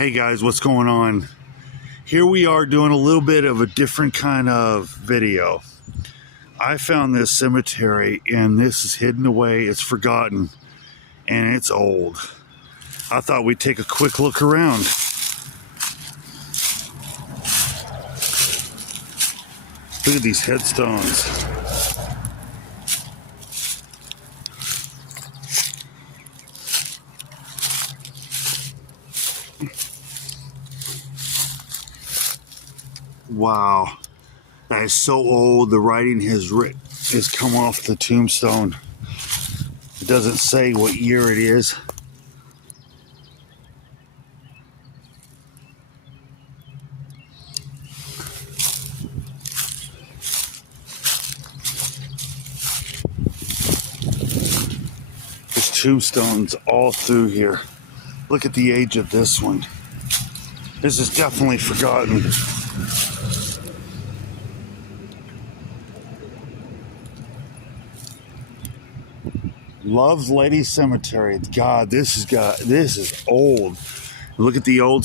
Hey guys, what's going on? Here we are doing a little bit of a different kind of video. I found this cemetery and this is hidden away, it's forgotten, and it's old. I thought we'd take a quick look around. Look at these headstones. Wow, that is so old. The writing has come off the tombstone. It doesn't say what year it is. There's tombstones all through here. Look at the age of this one. This is definitely forgotten. Love's Lady Cemetery. God, this is old. Look at the old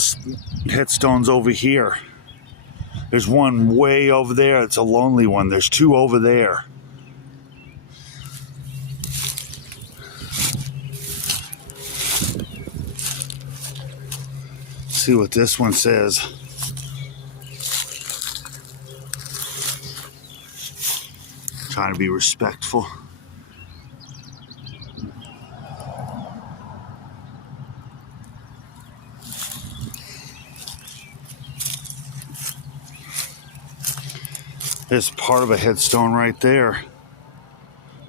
headstones over here. There's one way over there. It's a lonely one. There's two over there. See what this one says. Trying to be respectful. There's part of a headstone right there.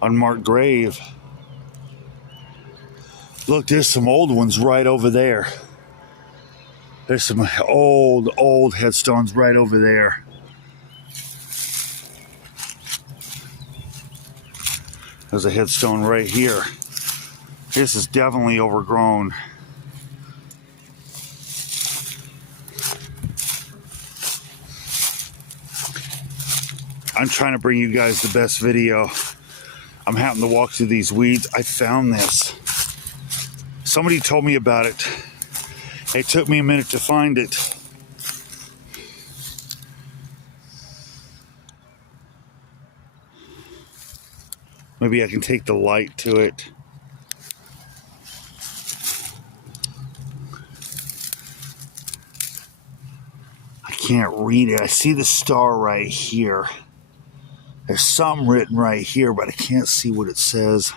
Unmarked grave. Look, there's some old ones right over there. There's some old headstones right over there. There's a headstone right here. This is definitely overgrown. I'm trying to bring you guys the best video. I'm having to walk through these weeds. I found this. Somebody told me about it. It took me a minute to find it. Maybe I can take the light to it. I can't read it. I see the star right here. There's something written right here, but I can't see what it says.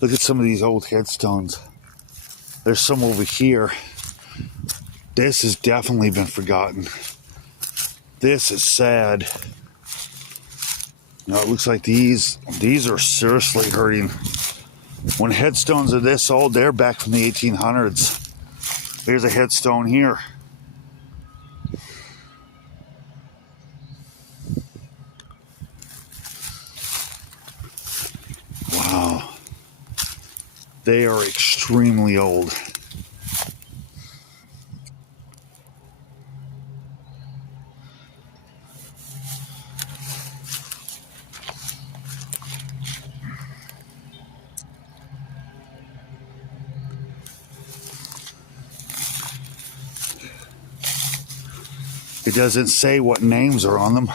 Look at some of these old headstones. There's some over here. This has definitely been forgotten. This is sad. Now it looks like these are seriously hurting. When headstones are this old, they're back from the 1800s. There's a headstone here. Wow. They are extremely old. It doesn't say what names are on them.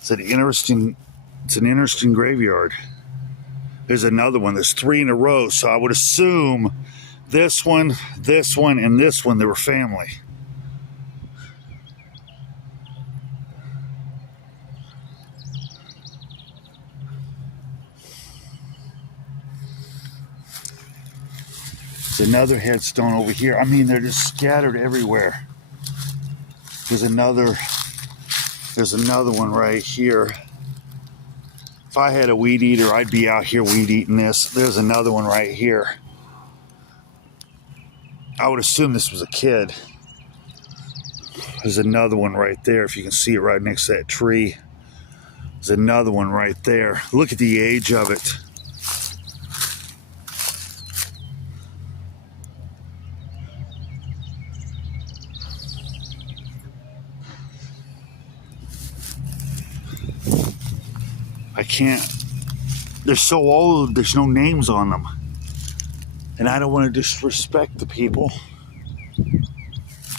It's an interesting graveyard. There's another one. There's three in a row, so I would assume this one, and this one, they were family. There's another headstone over here. I mean, they're just scattered everywhere. There's another one right here. If I had a weed eater, I'd be out here weed eating this. There's another one right here. I would assume this was a kid. There's another one right there, if you can see it right next to that tree. There's another one right there. Look at the age of it. I can't, they're so old, there's no names on them. And I don't want to disrespect the people.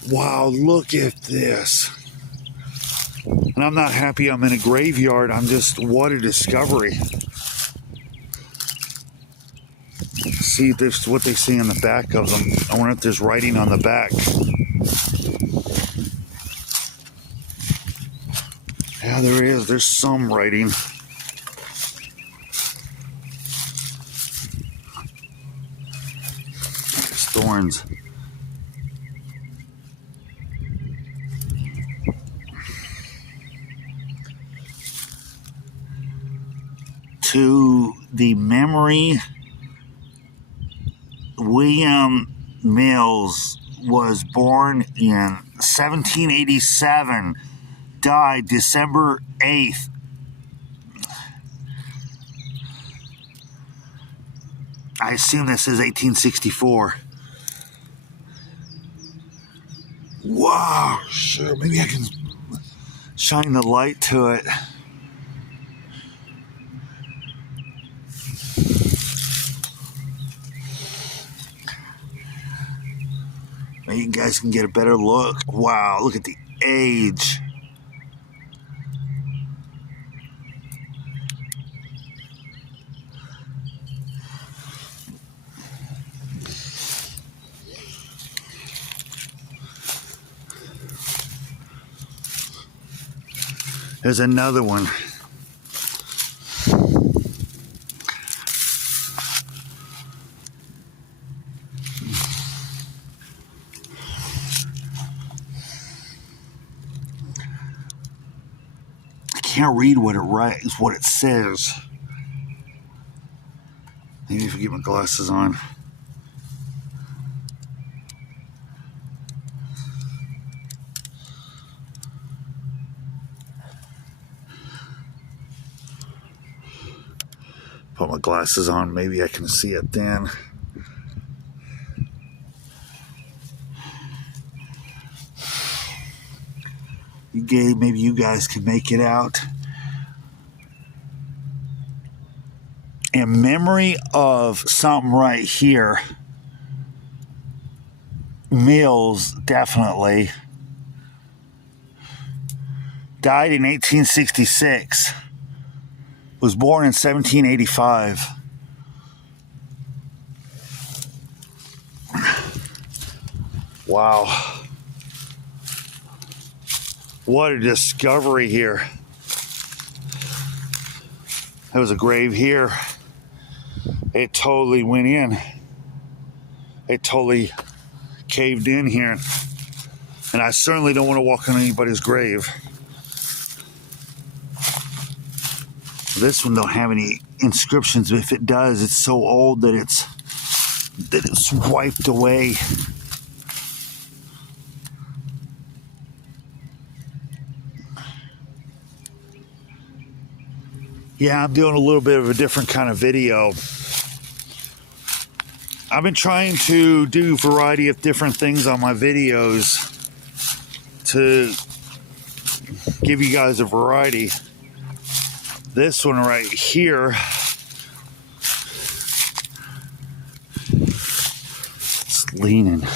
Wow, look at this. And I'm not happy I'm in a graveyard. I'm just, what a discovery. See, this what they say on the back of them. I wonder if there's writing on the back. Yeah, there is. There's some writing. There's thorns. To the memory, William Mills was born in 1787, died December 8th. I assume this is 1864. Wow, sure, maybe I can shine the light to it. Maybe you guys can get a better look. Wow, look at the age. There's another one. I can't read what it writes, what it says. Maybe if I get my glasses on. Put my glasses on, maybe I can see it then. Maybe you guys can make it out. In memory of something right here. Mills, definitely. Died in 1866. Was born in 1785. Wow. What a discovery here. There was a grave here. It totally went in. It totally caved in here. And I certainly don't want to walk on anybody's grave. This one don't have any inscriptions, but if it does, it's so old that it's wiped away. Yeah, I'm doing a little bit of a different kind of video. I've been trying to do a variety of different things on my videos to give you guys a variety. This one right here, it's leaning.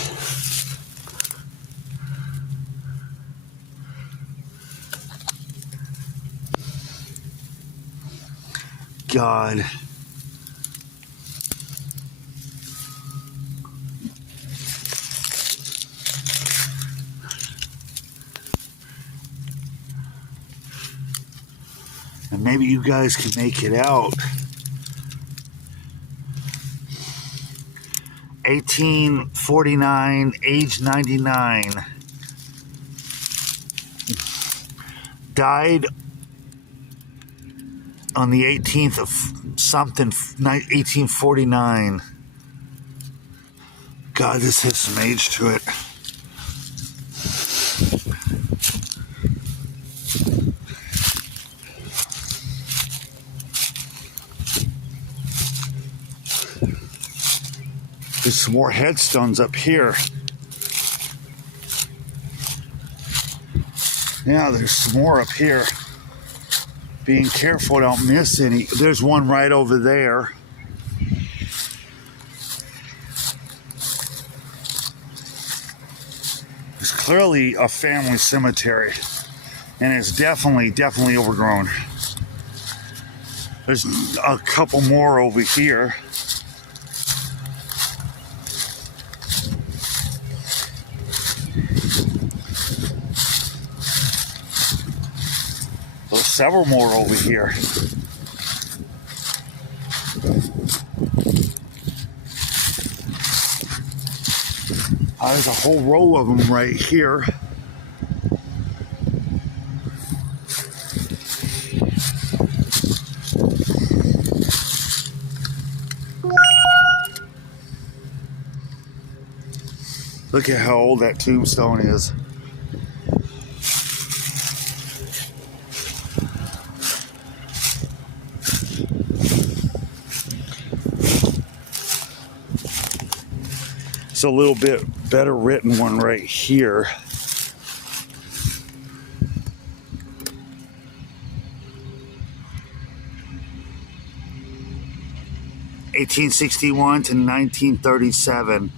God. And maybe you guys can make it out. 1849, age 99. Died on the 18th of something, 1849. God, this has some age to it. There's some more headstones up here. Yeah, there's some more up here. Being careful, don't miss any. There's one right over there. clearly a family cemetery, and it's definitely overgrown. There's a couple more over here. There's several more over here. There's a whole row of them right here. Look at how old that tombstone is. It's a little bit better written one right here. (1861 to 1937).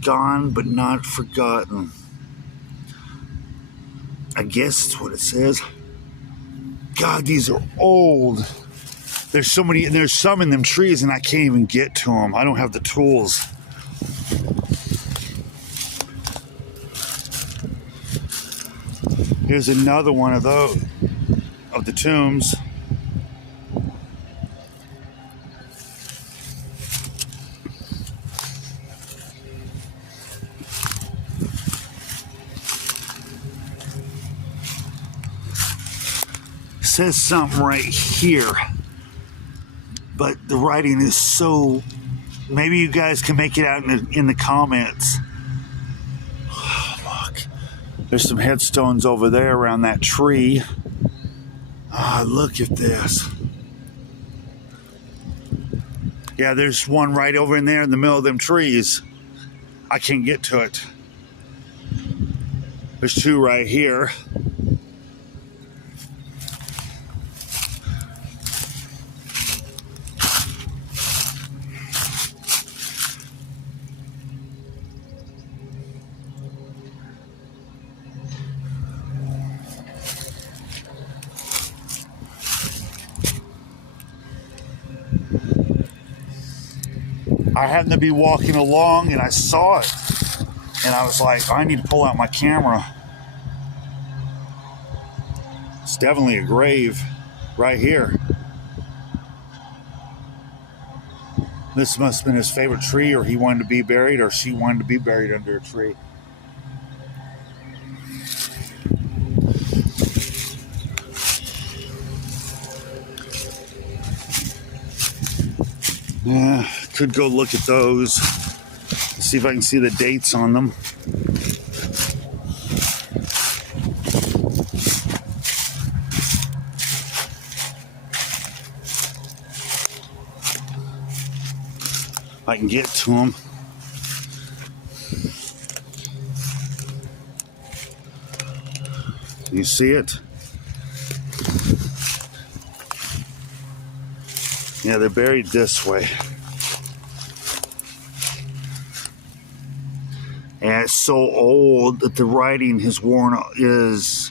Gone but not forgotten. I guess that's what it says. God, these are old. There's so many, and there's some in them trees, and I can't even get to them. I don't have the tools. Here's another one of those, of the tombs. Says something right here, but the writing is so, maybe you guys can make it out in the comments. Oh, look, there's some headstones over there around that tree. Look at this. Yeah, there's one right over in there in the middle of them trees. I can't get to it. There's two right here. I happened to be walking along and I saw it, and I was like, I need to pull out my camera. It's definitely a grave right here. This must have been his favorite tree, or he wanted to be buried, or she wanted to be buried under a tree. Yeah, could go look at those. See if I can see the dates on them. If I can get to them. Can you see it? Yeah, they're buried this way. And it's so old that the writing has worn, it's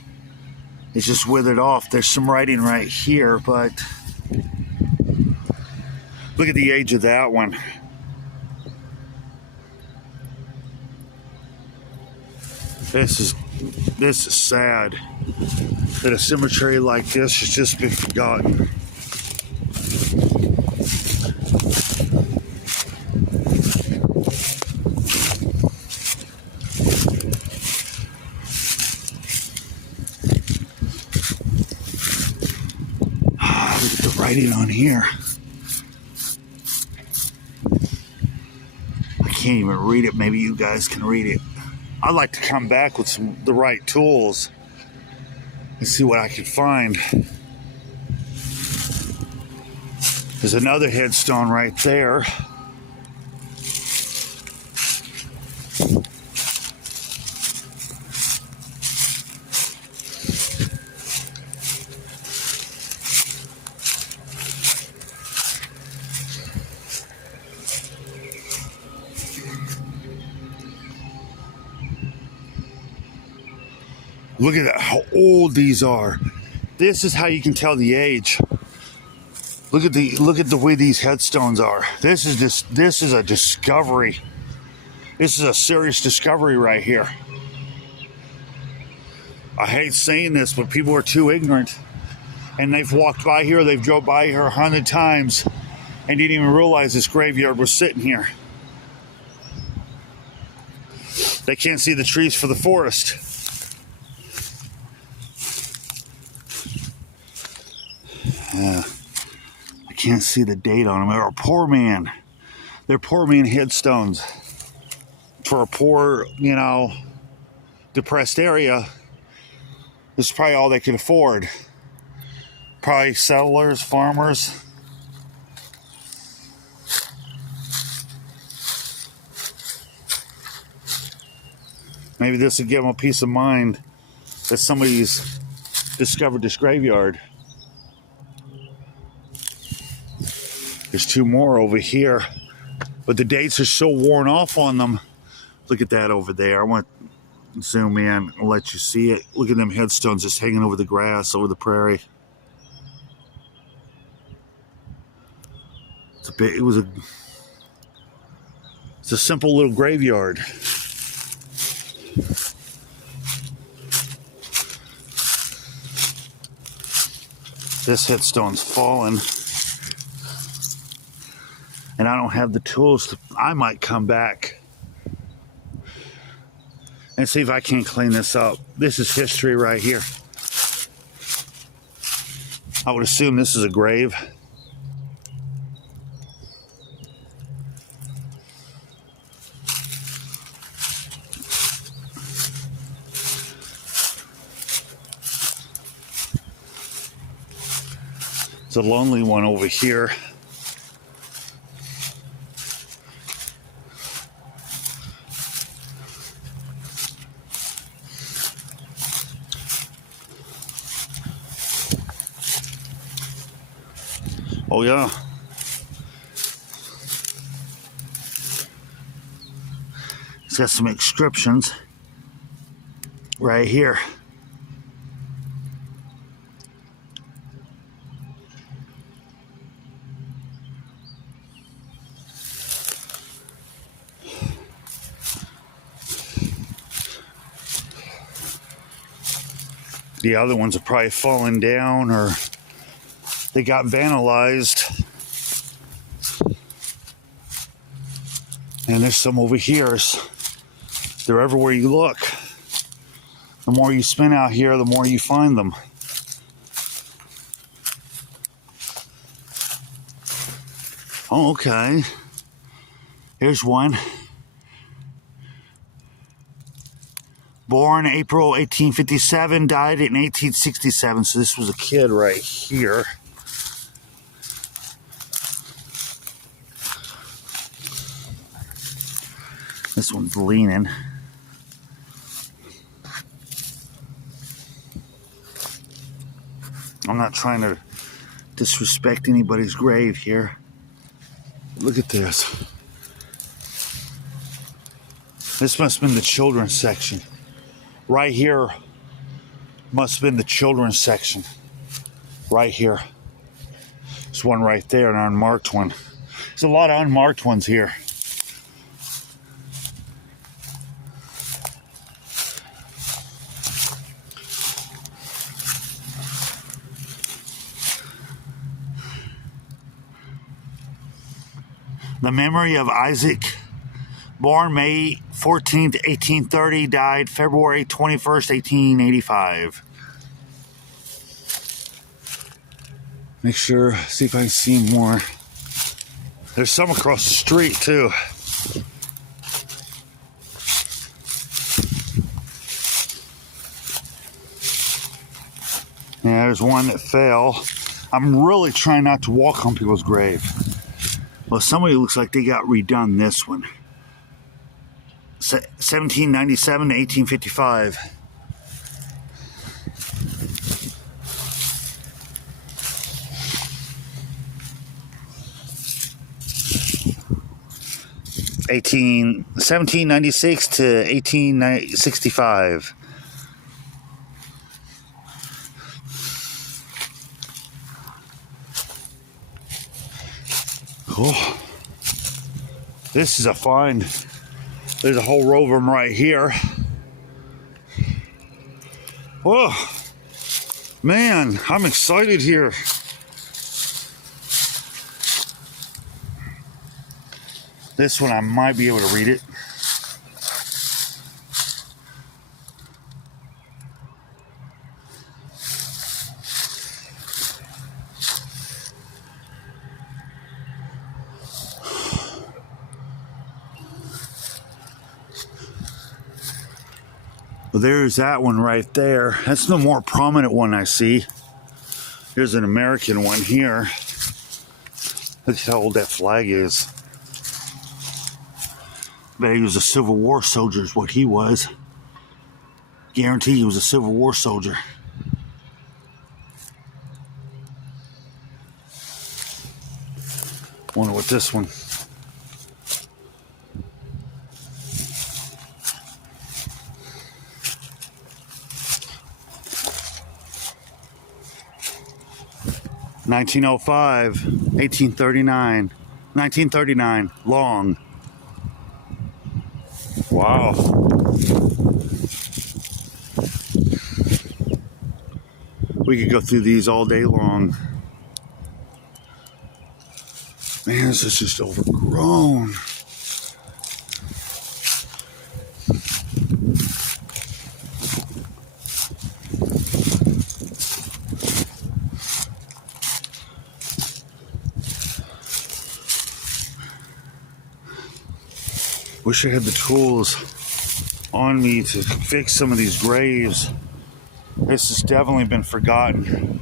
just withered off. There's some writing right here, but look at the age of that one. This is sad that a cemetery like this has just been forgotten. Look at the writing on here. I can't even read it. Maybe you guys can read it. I'd like to come back with the right tools and see what I can find. There's another headstone right there. Look at that, how old these are. This is how you can tell the age. Look at the way these headstones are. This is a discovery. This is a serious discovery right here. I hate saying this, but people are too ignorant. And they've walked by here, they've drove by here 100 times and didn't even realize this graveyard was sitting here. They can't see the trees for the forest. I can't see the date on them. They're a poor man. They're poor man headstones. For a poor, depressed area, this is probably all they could afford. Probably settlers, farmers. Maybe this would give them a peace of mind that somebody's discovered this graveyard. There's two more over here, but the dates are so worn off on them. Look at that over there. I want to zoom in and let you see it. Look at them headstones just hanging over the grass, over the prairie. It's a simple little graveyard. This headstone's fallen. And I don't have the tools. I might come back and see if I can't clean this up. This is history right here. I would assume this is a grave. It's a lonely one over here. Oh yeah. It's got some inscriptions right here. The other ones are probably falling down or they got vandalized. And there's some over here. They're everywhere you look. The more you spin out here, the more you find them. Oh, okay. Here's one. Born April 1857, died in 1867. So this was a kid right here. This one's leaning. I'm not trying to disrespect anybody's grave here. Look at this. This must have been the children's section. Right here must have been the children's section. Right here. There's one right there, an unmarked one. There's a lot of unmarked ones here. The memory of Isaac, born May 14th, 1830, died February 21st, 1885. Make sure, see if I can see more. There's some across the street too. Yeah, there's one that fell. I'm really trying not to walk on people's grave. Well, somebody looks like they got redone this one. 1797 to 1855. '18 1796 to 1865. Oh, this is a find. There's a whole row of them right here. Oh, man, I'm excited here. This one, I might be able to read it. Well, there's that one right there. That's the more prominent one I see. Here's an American one here. Look how old that flag is. Bet he was a Civil War soldier is what he was. Guarantee he was a Civil War soldier. Wonder what this one. (1905), 1839, 1939. Long. Wow. We could go through these all day long. Man, this is just overgrown. Wish I had the tools on me to fix some of these graves. This has definitely been forgotten.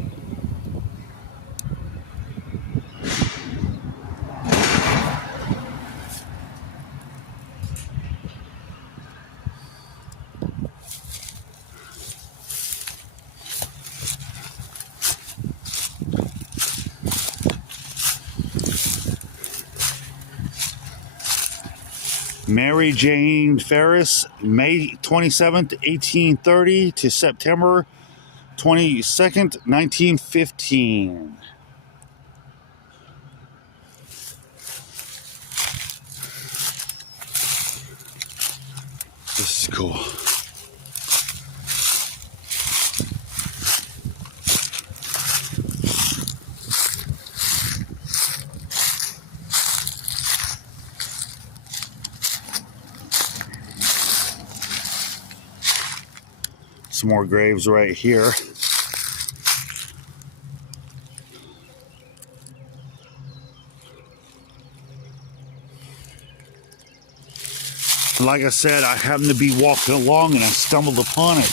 Mary Jane Ferris, May 27th, 1830 to September 22nd, 1915. This is cool. Some more graves right here. Like I said, I happened to be walking along and I stumbled upon it.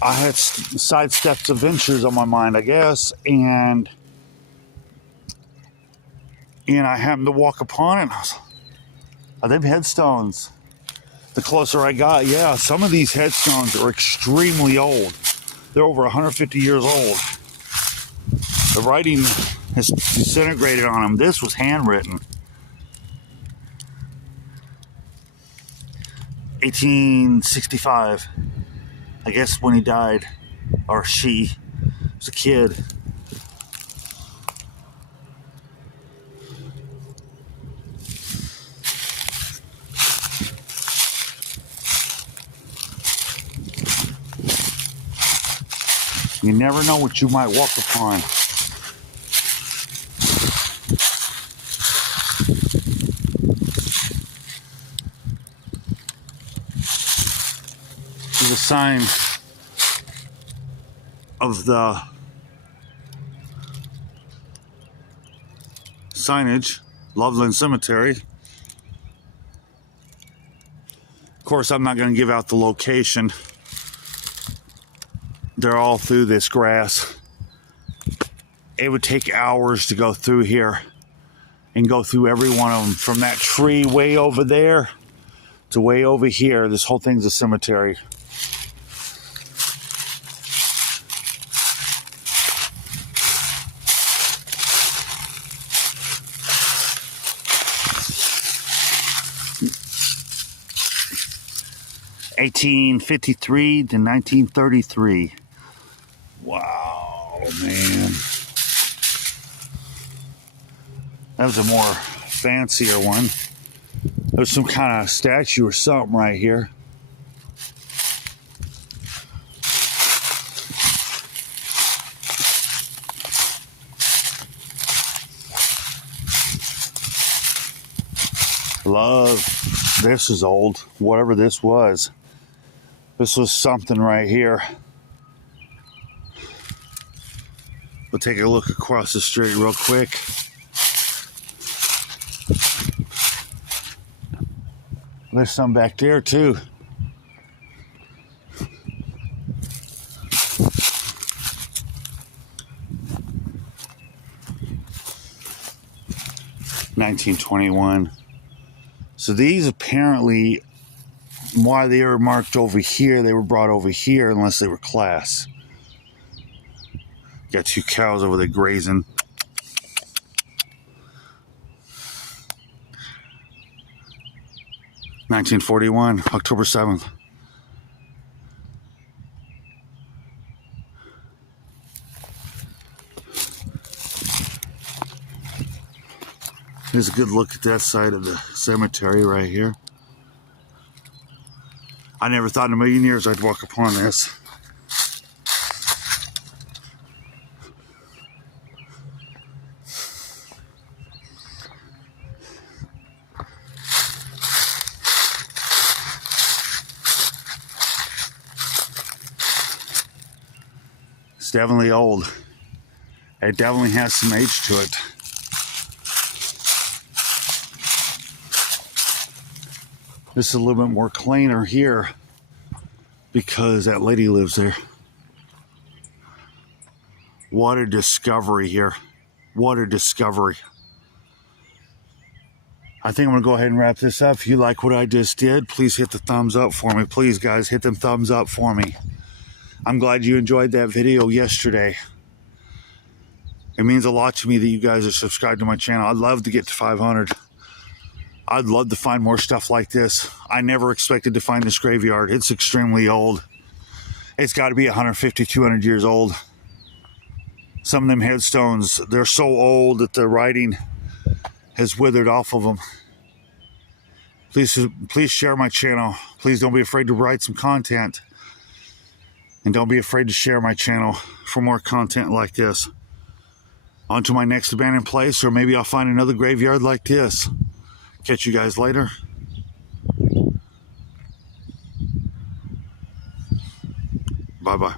I had sidestepped adventures on my mind, I guess, and I happened to walk upon it. Are they headstones? The closer I got, yeah, some of these headstones are extremely old. They're over 150 years old. The writing has disintegrated on them. This was handwritten. 1865. I guess when he died, or she was a kid. You never know what you might walk upon. There's a sign of the signage, Loveland Cemetery. Of course, I'm not going to give out the location. They're all through this grass. It would take hours to go through here and go through every one of them, from that tree way over there to way over here. This whole thing's a cemetery. (1853 to 1933). Wow, man. That was a more fancier one. There's some kind of statue or something right here. Love, this is old, whatever this was. This was something right here. We'll take a look across the street real quick. There's some back there too. $1921. So these apparently, why they were marked over here, they were brought over here unless they were class. Got two cows over there grazing. $1941, October 7th. Here's a good look at that side of the cemetery right here. I never thought in a million years I'd walk upon this. It's definitely old. It definitely has some age to it. This is a little bit more cleaner here because that lady lives there. Water discovery here. Water discovery. I think I'm going to go ahead and wrap this up. If you like what I just did, please hit the thumbs up for me. Please, guys, hit them thumbs up for me. I'm glad you enjoyed that video yesterday. It means a lot to me that you guys are subscribed to my channel. I'd love to get to 500. I'd love to find more stuff like this. I never expected to find this graveyard. It's extremely old. It's got to be 150, 200 years old. Some of them headstones, they're so old that the writing has withered off of them. Please share my channel. Please don't be afraid to write some content. And don't be afraid to share my channel for more content like this. On to my next abandoned place, or maybe I'll find another graveyard like this. Catch you guys later. Bye-bye.